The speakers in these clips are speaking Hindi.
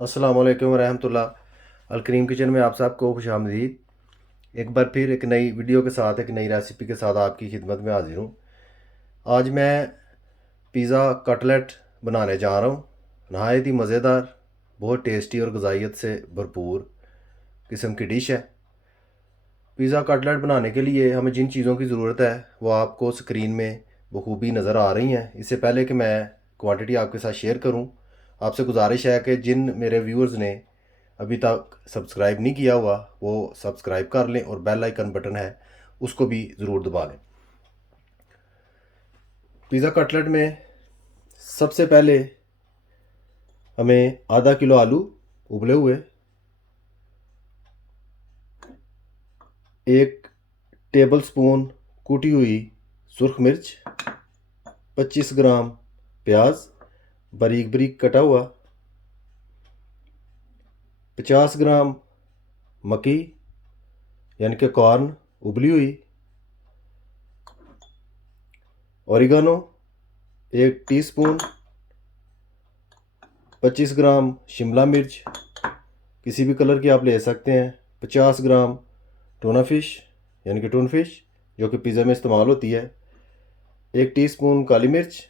अस्सलाम वालेकुम रहमतुल्लाह। अलकरीम किचन में आप सबको खुशामदीद। एक बार फिर एक नई वीडियो के साथ एक नई रेसिपी के साथ आपकी खिदमत में हाजिर हूँ। आज मैं पिज़्ज़ा कटलेट बनाने जा रहा हूँ। नहायत ही मज़ेदार, बहुत टेस्टी और गज़ाइयत से भरपूर किस्म की डिश है। पिज़्ज़ा कटलेट बनाने के लिए हमें जिन चीज़ों की ज़रूरत है वो आपको स्क्रीन में बखूबी नज़र आ रही हैं। इससे पहले कि मैं क्वांटिटी आपके साथ शेयर करूं, आपसे गुजारिश है कि जिन मेरे व्यूअर्स ने अभी तक सब्सक्राइब नहीं किया हुआ वो सब्सक्राइब कर लें और बेल आइकन बटन है उसको भी ज़रूर दबा लें। पिज़्ज़ा कटलेट में सबसे पहले हमें आधा किलो आलू उबले हुए, 1 टेबल स्पून कूटी हुई सुरख मिर्च, 25 ग्राम प्याज बारीक बारीक कटा हुआ, 50 ग्राम मक्की यानी कि कॉर्न उबली हुई, ओरिगानो 1 टीस्पून, 25 ग्राम शिमला मिर्च किसी भी कलर की आप ले सकते हैं, 50 ग्राम टूना फिश यानी कि टून फिश जो कि पिज़्ज़ा में इस्तेमाल होती है, 1 टीस्पून काली मिर्च,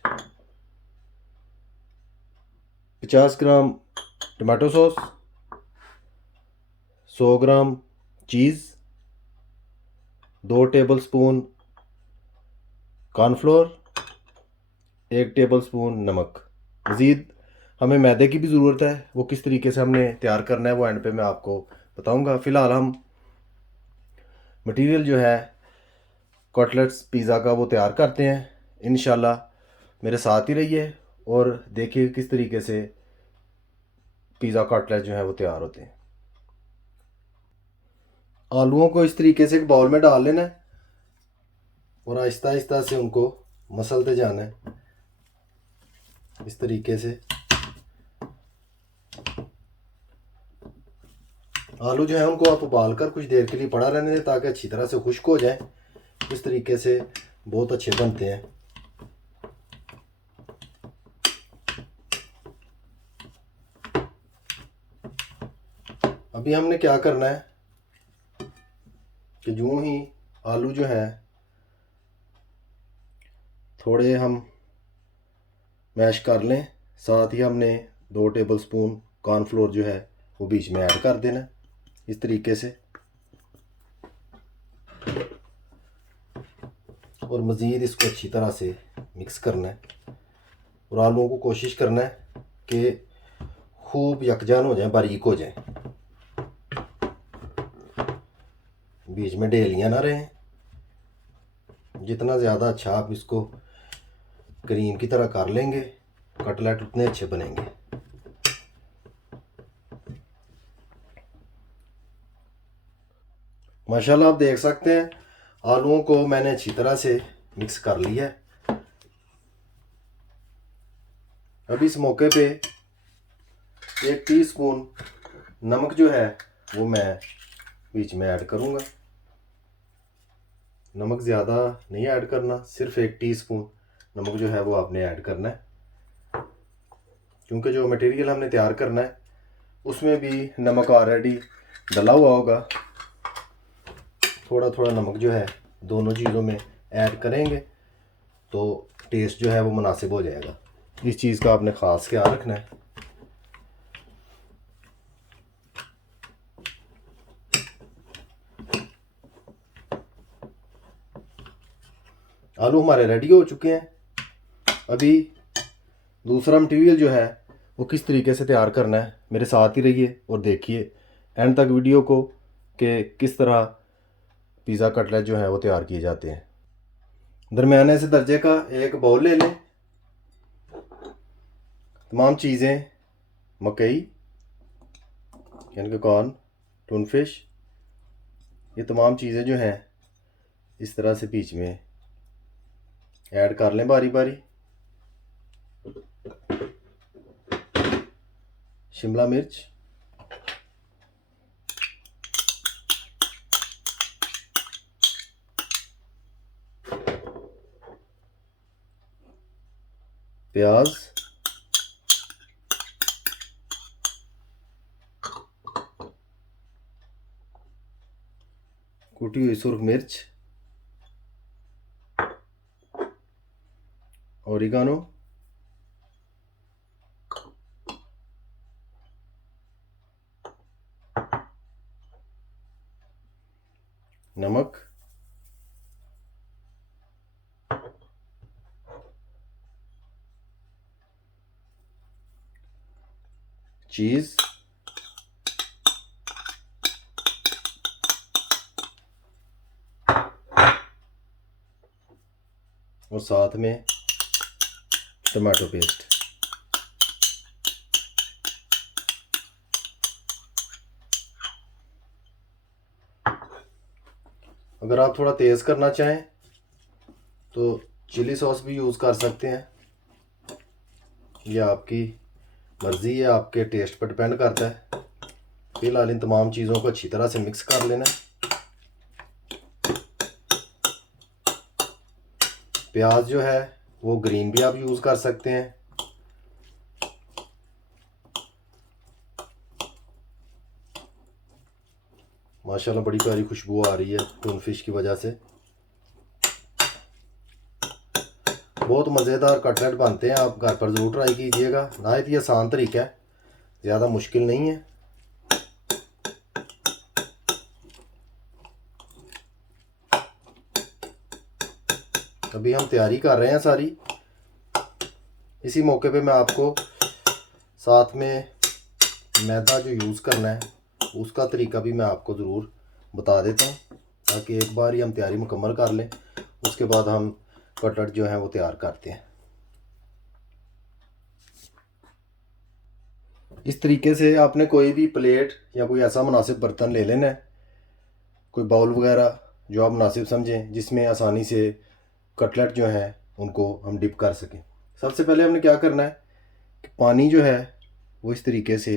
50 ग्राम टमाटो सॉस, 100 ग्राम चीज़, 2 table spoon cornflour, 1 table spoon नमक। मज़ीद हमें मैदे की भी ज़रूरत है, वो किस तरीके से हमने तैयार करना है वो एंड पे मैं आपको बताऊंगा। फ़िलहाल हम मटेरियल जो है कटलेट्स पिज़्ज़ा का वो तैयार करते हैं। इंशाल्लाह मेरे साथ ही रहिए और देखिए किस तरीके से पिज़्ज़ा कटलेट जो है वो तैयार होते हैं। आलूओं को इस तरीके से एक बाउल में डाल लेना है और आहिस्ता आहिस्ता से उनको मसलते जाना है इस तरीके से। आलू जो है उनको आप उबाल कर कुछ देर के लिए पड़ा रहने दें ताकि अच्छी तरह से खुश्क हो जाए। इस तरीके से बहुत अच्छे बनते हैं। अभी हमने क्या करना है कि यूं ही आलू जो है थोड़े हम मैश कर लें, साथ ही हमने 2 टेबल स्पून कॉर्नफ्लोर जो है वो बीच में ऐड कर देना इस तरीके से। और मज़ीद इसको अच्छी तरह से मिक्स करना है और आलूओं को कोशिश करना है कि खूब यकजान हो जाए, बारीक हो जाए, बीच में डेलियाँ ना रहें। जितना ज़्यादा अच्छा आप इसको क्रीम की तरह कर लेंगे कटलेट उतने अच्छे बनेंगे। माशाल्लाह आप देख सकते हैं आलूओं को मैंने अच्छी तरह से मिक्स कर लिया है। अभी इस मौके पे 1 टीस्पून नमक जो है वो मैं बीच में ऐड करूँगा। नमक ज़्यादा नहीं ऐड करना, सिर्फ 1 टीस्पून नमक जो है वो आपने ऐड करना है, क्योंकि जो मटेरियल हमने तैयार करना है उसमें भी नमक ऑलरेडी डला हुआ होगा। थोड़ा थोड़ा नमक जो है दोनों चीज़ों में ऐड करेंगे तो टेस्ट जो है वो मुनासिब हो जाएगा। इस चीज़ का आपने ख़ास ख्याल रखना है। आलू हमारे रेडी हो चुके हैं। अभी दूसरा मटेरियल जो है वो किस तरीके से तैयार करना है मेरे साथ ही रहिए और देखिए एंड तक वीडियो को कि किस तरह पिज़्ज़ा कटलेट जो है वो तैयार किए जाते हैं। दरमियाने से दर्जे का एक बाउल ले लें। तमाम चीज़ें मकई यानी कि कॉर्न, टून फिश, ये तमाम चीज़ें जो हैं इस तरह से बीच में ऐड कर लें बारी बारी। शिमला मिर्च, प्याज, कुटी हुई सुर्ख मिर्च, ओरिगानो, नमक, चीज़ और साथ में टमाटो पेस्ट। अगर आप थोड़ा तेज़ करना चाहें तो चिली सॉस भी यूज़ कर सकते हैं, ये आपकी मर्ज़ी है, आपके टेस्ट पर डिपेंड करता है। फिलहाल इन तमाम चीज़ों को अच्छी तरह से मिक्स कर लेना है। प्याज जो है वो ग्रीन भी आप यूज़ कर सकते हैं। माशाल्लाह बड़ी प्यारी खुशबू आ रही है टून फिश की वजह से। बहुत मज़ेदार कटलेट बनते हैं, आप घर पर ज़रूर ट्राई कीजिएगा। नहायत ही आसान तरीका है, ज़्यादा मुश्किल नहीं है। अभी हम तैयारी कर रहे हैं सारी। इसी मौके पे मैं आपको साथ में मैदा जो यूज़ करना है उसका तरीका भी मैं आपको ज़रूर बता देता हूँ, ताकि एक बार ही हम तैयारी मुकम्मल कर लें, उसके बाद हम कटलेट जो है वो तैयार करते हैं। इस तरीके से आपने कोई भी प्लेट या कोई ऐसा मुनासिब बर्तन ले लेना है, कोई बाउल वगैरह जो आप मुनासिब समझें, जिसमें आसानी से कटलेट जो हैं उनको हम डिप कर सकें। सबसे पहले हमने क्या करना है कि पानी जो है वो इस तरीके से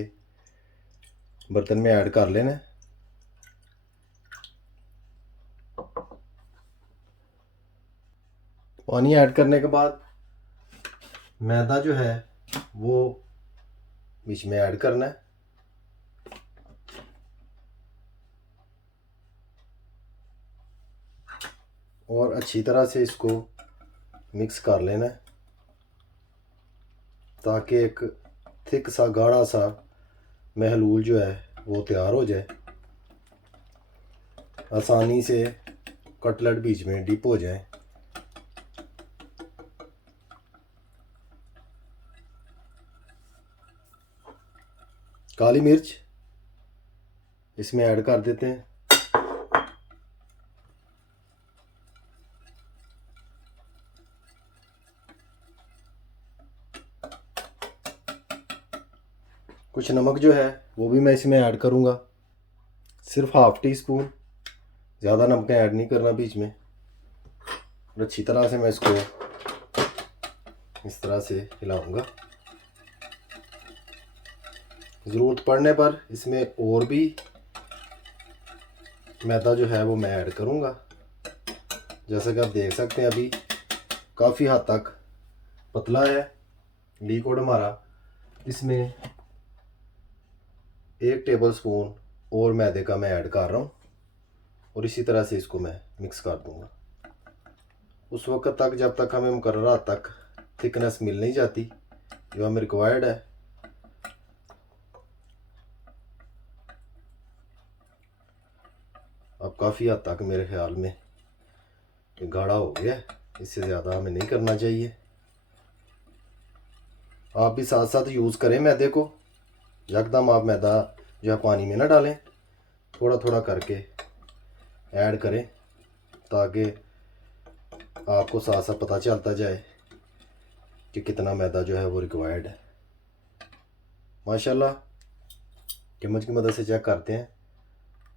बर्तन में ऐड कर लेना है। पानी ऐड करने के बाद मैदा जो है वो बीच में ऐड करना है। और अच्छी तरह से इसको मिक्स कर लेना है, ताकि एक थिक सा गाढ़ा सा महलूल जो है वो तैयार हो जाए, आसानी से कटलेट बीच में डिप हो जाए। काली मिर्च इसमें ऐड कर देते हैं। कुछ नमक जो है वो भी मैं इसमें ऐड करूँगा, सिर्फ हाफ़ टी स्पून, ज़्यादा नमक ऐड नहीं करना बीच में। और अच्छी तरह से मैं इसको इस तरह से हिलाऊंगा। ज़रूरत पड़ने पर इसमें और भी मैदा जो है वो मैं ऐड करूँगा। जैसा कि आप देख सकते हैं अभी काफ़ी हद तक पतला है लिक्विड हमारा। इसमें 1 टेबल स्पून और मैदे का मैं ऐड कर रहा हूँ और इसी तरह से इसको मैं मिक्स कर दूँगा उस वक्त तक जब तक हमें मुकर्रर हद तक थिकनेस मिल नहीं जाती जो हमें रिक्वायर्ड है। अब काफ़ी हद तक मेरे ख्याल में गाढ़ा हो गया, इससे ज़्यादा हमें नहीं करना चाहिए। आप भी साथ साथ यूज़ करें मैदे को, यकदम आप मैदा जो है पानी में ना डालें, थोड़ा थोड़ा करके ऐड करें, ताकि आपको साथ साथ पता चलता जाए कि कितना मैदा जो है वो रिक्वायर्ड है। माशाल्लाह चम्मच की मदद से चेक करते हैं।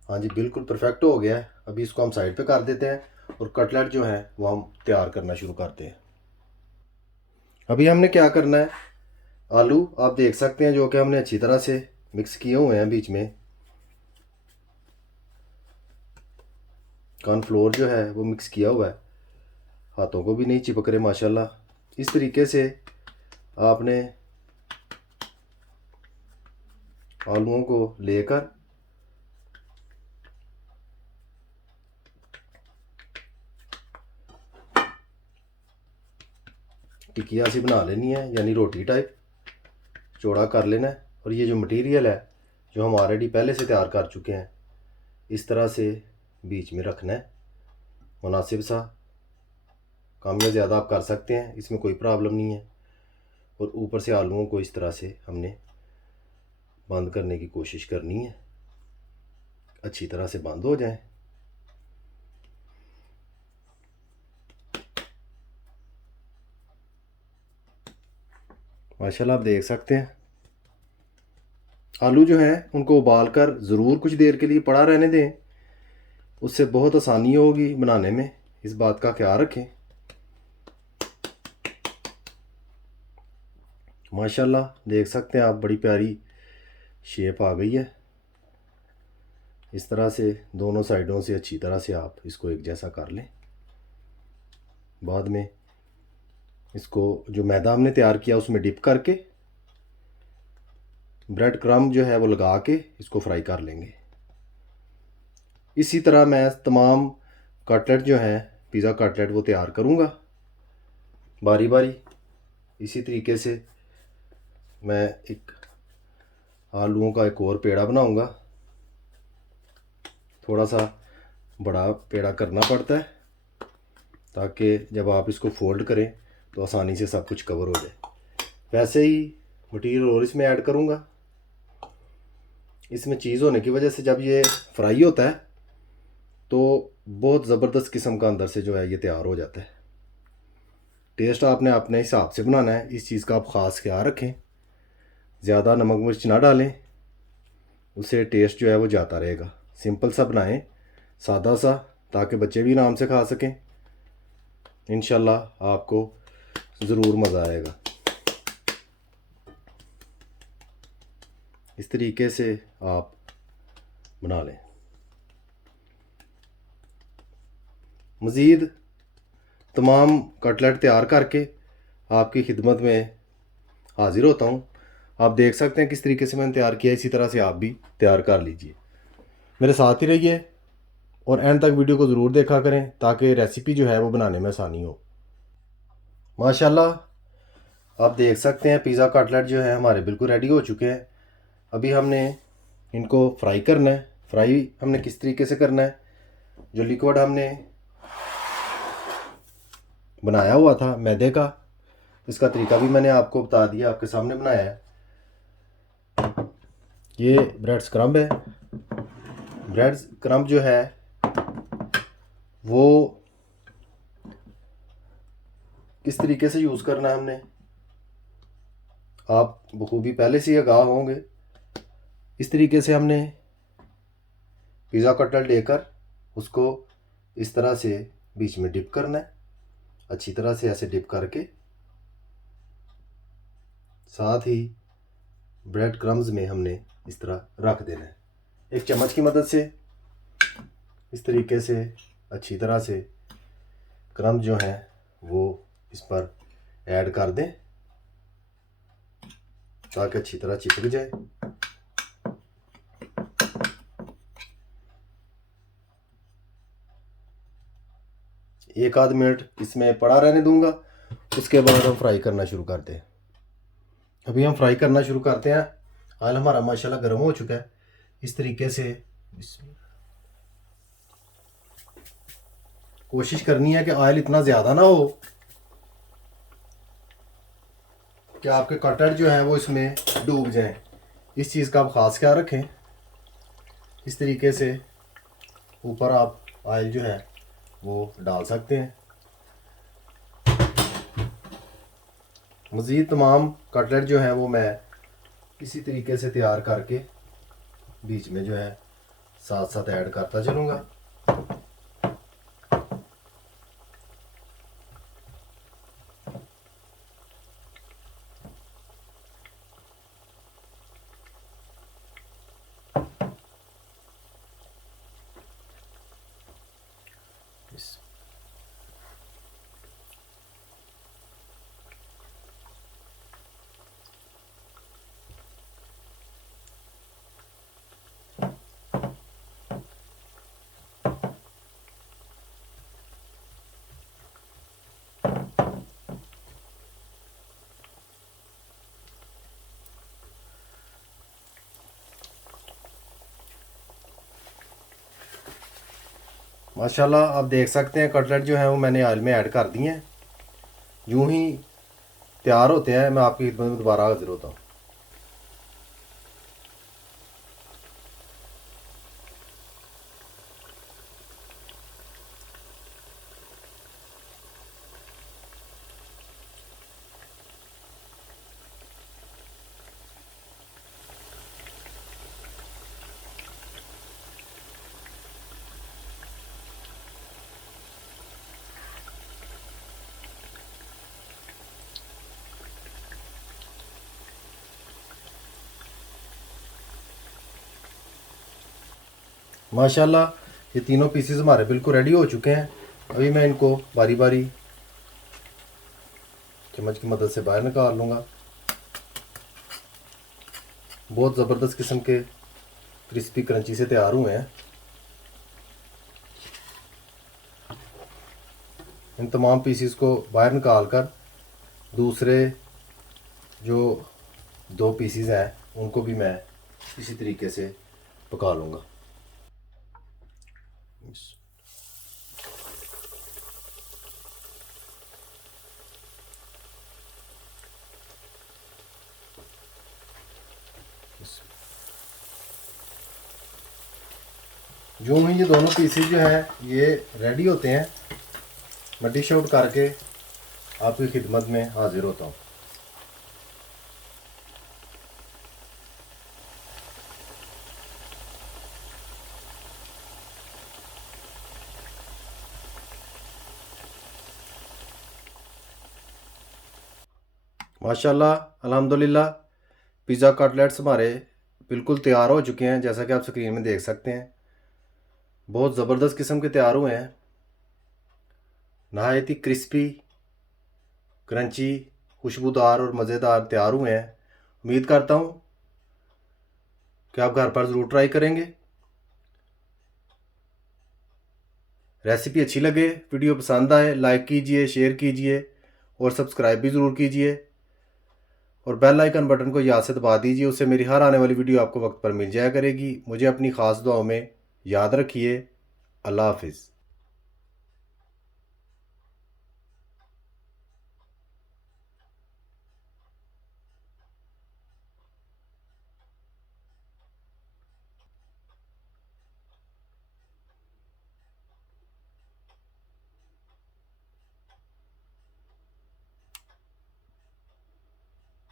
हाँ जी, बिल्कुल परफेक्ट हो गया है। अभी इसको हम साइड पे कर देते हैं और कटलेट जो है वो हम तैयार करना शुरू करते हैं। अभी हमने क्या करना है, आलू आप देख सकते हैं जो कि हमने अच्छी तरह से मिक्स किए हुए हैं, बीच में कॉर्नफ्लोर जो है वो मिक्स किया हुआ है, हाथों को भी नहीं चिपक रहे माशाल्लाह। इस तरीके से आपने आलूओं को लेकर टिकिया सी बना लेनी है, यानी रोटी टाइप चौड़ा कर लेना है। और ये जो मटेरियल है जो हम ऑलरेडी पहले से तैयार कर चुके हैं, इस तरह से बीच में रखना है। मुनासिब सा, कम या ज़्यादा आप कर सकते हैं, इसमें कोई प्रॉब्लम नहीं है। और ऊपर से आलूओं को इस तरह से हमने बंद करने की कोशिश करनी है, अच्छी तरह से बंद हो जाए। माशाल्लाह आप देख सकते हैं आलू जो हैं उनको उबाल कर ज़रूर कुछ देर के लिए पड़ा रहने दें, उससे बहुत आसानी होगी बनाने में, इस बात का ख्याल रखें। माशाल्लाह देख सकते हैं आप, बड़ी प्यारी शेप आ गई है। इस तरह से दोनों साइडों से अच्छी तरह से आप इसको एक जैसा कर लें। बाद में इसको जो मैदा हमने तैयार किया उसमें डिप करके ब्रेड क्रम्ब जो है वो लगा के इसको फ्राई कर लेंगे। इसी तरह मैं तमाम कटलेट जो हैं, पिज़्ज़ा कटलेट, वो तैयार करूँगा बारी बारी। इसी तरीके से मैं एक आलूओं का एक और पेड़ा बनाऊँगा। थोड़ा सा बड़ा पेड़ा करना पड़ता है ताकि जब आप इसको फोल्ड करें तो आसानी से सब कुछ कवर हो जाए। वैसे ही मटीरियल और इसमें ऐड करूँगा। इसमें चीज़ होने की वजह से जब ये फ्राई होता है तो बहुत ज़बरदस्त किस्म का अंदर से जो है ये तैयार हो जाता है। टेस्ट आपने अपने हिसाब से बनाना है, इस चीज़ का आप ख़ास ख्याल रखें। ज़्यादा नमक मिर्च ना डालें, उससे टेस्ट जो है वो जाता रहेगा। सिंपल सा बनाएं, सादा सा, ताकि बच्चे भी आराम से खा सकें। इंशाल्लाह आपको ज़रूर मज़ा आएगा। इस तरीके से आप बना लें। मज़ीद तमाम कटलेट तैयार करके आपकी खिदमत में हाज़िर होता हूँ। आप देख सकते हैं किस तरीके से मैंने तैयार किया, इसी तरह से आप भी तैयार कर लीजिए। मेरे साथ ही रहिए और एंड तक वीडियो को ज़रूर देखा करें ताकि रेसिपी जो है वो बनाने में आसानी हो। माशाल्लाह आप देख सकते हैं पिज़्ज़ा कटलेट जो है हमारे बिल्कुल रेडी हो चुके हैं। अभी हमने इनको फ्राई करना है। फ्राई हमने किस तरीके से करना है, जो लिक्विड हमने बनाया हुआ था मैदे का, इसका तरीका भी मैंने आपको बता दिया, आपके सामने बनाया है। ये ब्रेड क्रम्ब है। ब्रेड क्रम्ब जो है वो किस तरीके से यूज़ करना है हमने, आप बखूबी पहले से ही आगाह होंगे। इस तरीके से हमने पिज़्ज़ा कटलेट लेकर उसको इस तरह से बीच में डिप करना है, अच्छी तरह से ऐसे डिप करके, साथ ही ब्रेड क्रम्स में हमने इस तरह रख देना है। एक चम्मच की मदद से इस तरीके से अच्छी तरह से क्रम्स जो हैं वो इस पर ऐड कर दें ताकि अच्छी तरह चिपक जाए। एक आध मिनट इसमें पड़ा रहने दूंगा, उसके बाद हम फ्राई करना शुरू करते हैं। अभी हम फ्राई करना शुरू करते हैं। ऑयल हमारा माशाल्लाह गर्म हो चुका है। इस तरीके से कोशिश करनी है कि ऑयल इतना ज़्यादा ना हो कि आपके कटलेट जो है वो इसमें डूब जाएं। इस चीज़ का आप ख़ास ख्याल रखें। इस तरीके से ऊपर आप ऑयल जो है वो डाल सकते हैं। मज़ीद तमाम कटलेट जो हैं वो मैं इसी तरीके से तैयार करके बीच में जो है साथ साथ ऐड करता चलूँगा। माशाल्लाह आप देख सकते हैं कटलेट जो है वो मैंने ऑयल में ऐड कर दिए हैं। यूं ही तैयार होते हैं मैं आपकी खिदमत में दोबारा हाजिर होता हूँ। माशाल्लाह ये तीनों पीसेस हमारे बिल्कुल रेडी हो चुके हैं। अभी मैं इनको बारी बारी चम्मच की मदद से बाहर निकाल लूँगा। बहुत ज़बरदस्त किस्म के क्रिस्पी क्रंची से तैयार हुए हैं। इन तमाम पीसेस को बाहर निकाल कर दूसरे जो 2 पीसेस हैं उनको भी मैं इसी तरीके से पका लूँगा। यूँ ही ये दोनों पीसेस जो हैं ये रेडी होते हैं, मैं डिश आउट करके आपकी खिदमत में हाजिर होता हूँ। माशाल्लाह अल्हम्दुलिल्लाह पिज़्ज़ा कटलेट्स हमारे बिल्कुल तैयार हो चुके हैं, जैसा कि आप स्क्रीन में देख सकते हैं। बहुत ज़बरदस्त किस्म के तैयार हुए हैं, नहायत ही क्रिस्पी, क्रंची, खुशबूदार और मज़ेदार तैयार हुए हैं। उम्मीद करता हूँ कि आप घर पर ज़रूर ट्राई करेंगे। रेसिपी अच्छी लगे, वीडियो पसंद आए, लाइक कीजिए, शेयर कीजिए और सब्सक्राइब भी ज़रूर कीजिए और बेल आइकन बटन को याद से दबा दीजिए। उससे मेरी हर आने वाली वीडियो आपको वक्त पर मिल जाया करेगी। मुझे अपनी ख़ास दुआओं में याद रखिए। अल्लाह हाफिज़।